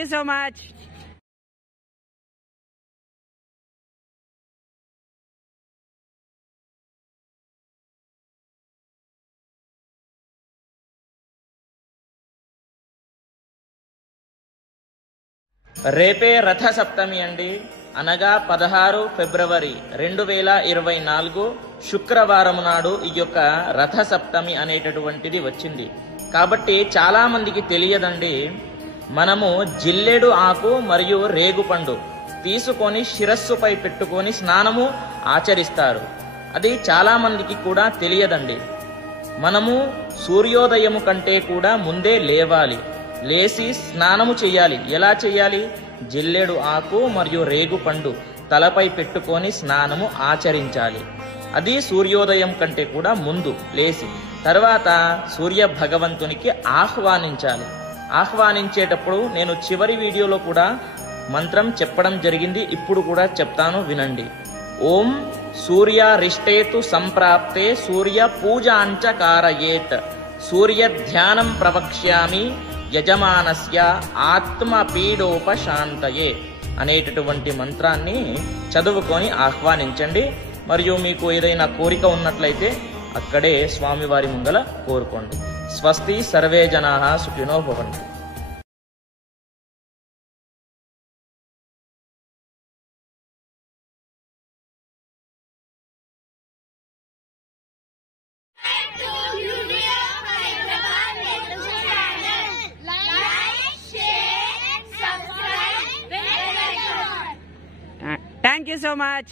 you so much. రేపే రథ సప్తమి అండి. అనగా 16 ఫిబ్రవరి 2024 శుక్రవారం నాడు ఈ యొక్క రథ సప్తమి అనేటటువంటిది వచ్చింది. కాబట్టి చాలా మందికి తెలియదండి. మనము జిల్లెడు ఆకు మరియు రేగుపండు తీసుకొని శిరస్సుపై పెట్టుకొని స్నానము ఆచరిస్తారు. అది చాలా మందికి కూడా తెలియదండి. మనము సూర్యోదయము కంటే కూడా ముందే లేవాలి, లేచి స్నానము చేయాలి. ఎలా చేయాలి? జిల్లెడు ఆకు మరియు రేగుపండు తలపై పెట్టుకొని స్నానము ఆచరించాలి. అది సూర్యోదయం కంటే కూడా ముందు లేచి తర్వాత సూర్య భగవంతునికి ఆహ్వానించాలి. ఆహ్వానించేటప్పుడు నేను చివరి వీడియోలో కూడా మంత్రం చెప్పడం జరిగింది, ఇప్పుడు కూడా చెప్తాను వినండి. ఓం సూర్యారిష్టేతు సంప్రాప్తే సూర్య పూజాంచ కారయేత్ సూర్య ధ్యానం ప్రవక్ష్యామి యజమానస్య ఆత్మపీడోపశాంతయే అనేటటువంటి మంత్రాన్ని చదువుకొని ఆహ్వానించండి. మరియు మీకు ఏదైనా కోరిక ఉన్నట్లయితే అక్కడే స్వామివారి ముంగల కోరుకోండి. స్వస్తి సర్వే జనాః సుఖినో భవంతు. Thank you so much.